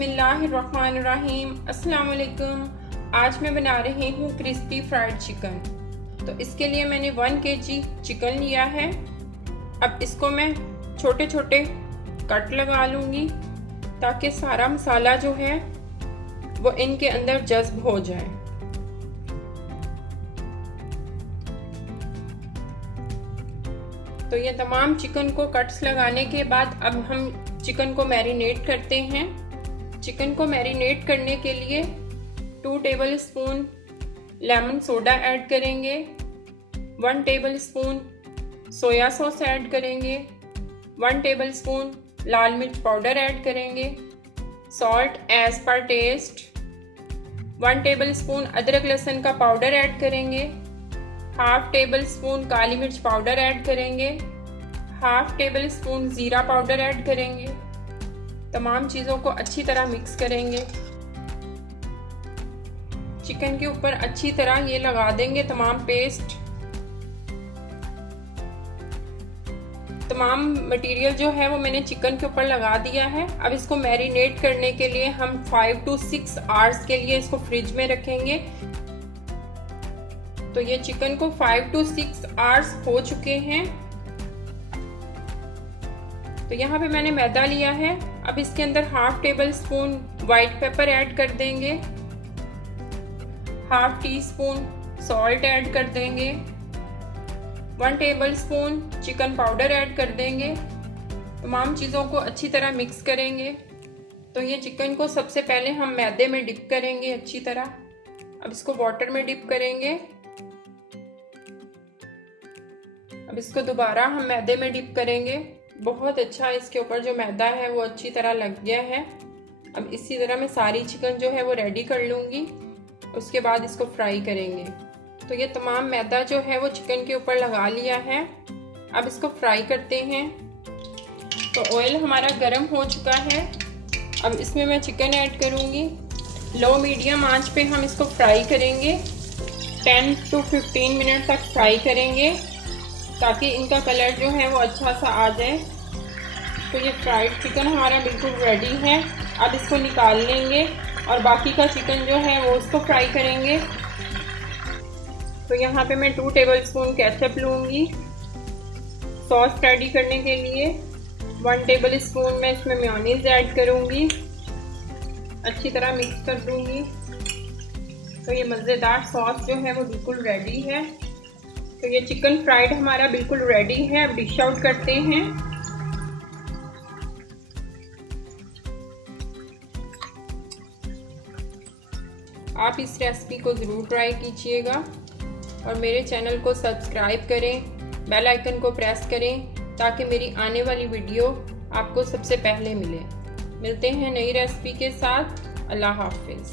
बिस्मिल्लाहिर्रहमानिर्रहीम। अस्सलाम वालेकुम। आज मैं बना रही हूँ क्रिस्पी फ्राइड चिकन। तो इसके लिए मैंने 1 kg चिकन लिया है। अब इसको मैं छोटे छोटे कट लगा लूँगी ताकि सारा मसाला जो है वो इनके अंदर जज्ब हो जाए। तो ये तमाम चिकन को कट्स लगाने के बाद अब हम चिकन को मैरिनेट करते हैं। चिकन को मैरिनेट करने के लिए 2 टेबलस्पून लेमन सोडा ऐड करेंगे, 1 टेबलस्पून सोया सॉस ऐड करेंगे, 1 टेबलस्पून लाल मिर्च पाउडर ऐड करेंगे, salt as per taste, 1 tablespoon अदरक लहसुन का पाउडर ऐड करेंगे, हाफ टेबल स्पून काली मिर्च पाउडर ऐड करेंगे, हाफ टेबल स्पून ज़ीरा पाउडर ऐड करेंगे। तमाम चीज़ों को अच्छी तरह मिक्स करेंगे। चिकन के ऊपर अच्छी तरह ये लगा देंगे तमाम पेस्ट। तमाम मटेरियल जो है वो मैंने चिकन के ऊपर लगा दिया है। अब इसको मैरिनेट करने के लिए हम 5 to 6 आवर्स के लिए इसको फ्रिज में रखेंगे। तो ये चिकन को 5 to 6 आवर्स हो चुके हैं। तो यहाँ पे मैंने मैदा लिया है। अब इसके अंदर half table spoon white paper add कर देंगे, half tea spoon salt add कर देंगे, 1 table spoon chicken powder add कर देंगे। तमाम चीज़ों को अच्छी तरह मिक्स करेंगे। तो ये चिकन को सबसे पहले हम मैदे में डिप करेंगे अच्छी तरह। अब इसको वाटर में डिप करेंगे। अब इसको दोबारा हम मैदे में डिप करेंगे। बहुत अच्छा इसके ऊपर जो मैदा है वो अच्छी तरह लग गया है। अब इसी तरह मैं सारी चिकन जो है वो रेडी कर लूँगी। उसके बाद इसको फ्राई करेंगे। तो ये तमाम मैदा जो है वो चिकन के ऊपर लगा लिया है। अब इसको फ्राई करते हैं। तो ऑयल हमारा गर्म हो चुका है। अब इसमें मैं चिकन ऐड करूँगी। लो मीडियम आंच पे हम इसको फ्राई करेंगे। 10 to 15 मिनट तक फ्राई करेंगे ताकि इनका कलर जो है वो अच्छा सा आ जाए। तो ये फ्राइड चिकन हमारा बिल्कुल रेडी है। अब इसको निकाल लेंगे और बाकी का चिकन जो है वो उसको फ्राई करेंगे। तो यहाँ पे मैं 2 टेबलस्पून केचप लूँगी। सॉस रेडी करने के लिए 1 टेबल स्पून मैं इसमें मेयोनीज ऐड करूँगी। अच्छी तरह मिक्स कर दूँगी। तो ये मज़ेदार सॉस जो है वो बिल्कुल रेडी है। तो ये चिकन फ्राइड हमारा बिल्कुल रेडी है। अब डिश आउट करते हैं। आप इस रेसिपी को ज़रूर ट्राई कीजिएगा और मेरे चैनल को सब्सक्राइब करें, बेल आइकन को प्रेस करें ताकि मेरी आने वाली वीडियो आपको सबसे पहले मिले। मिलते हैं नई रेसिपी के साथ। अल्लाह हाफिज़।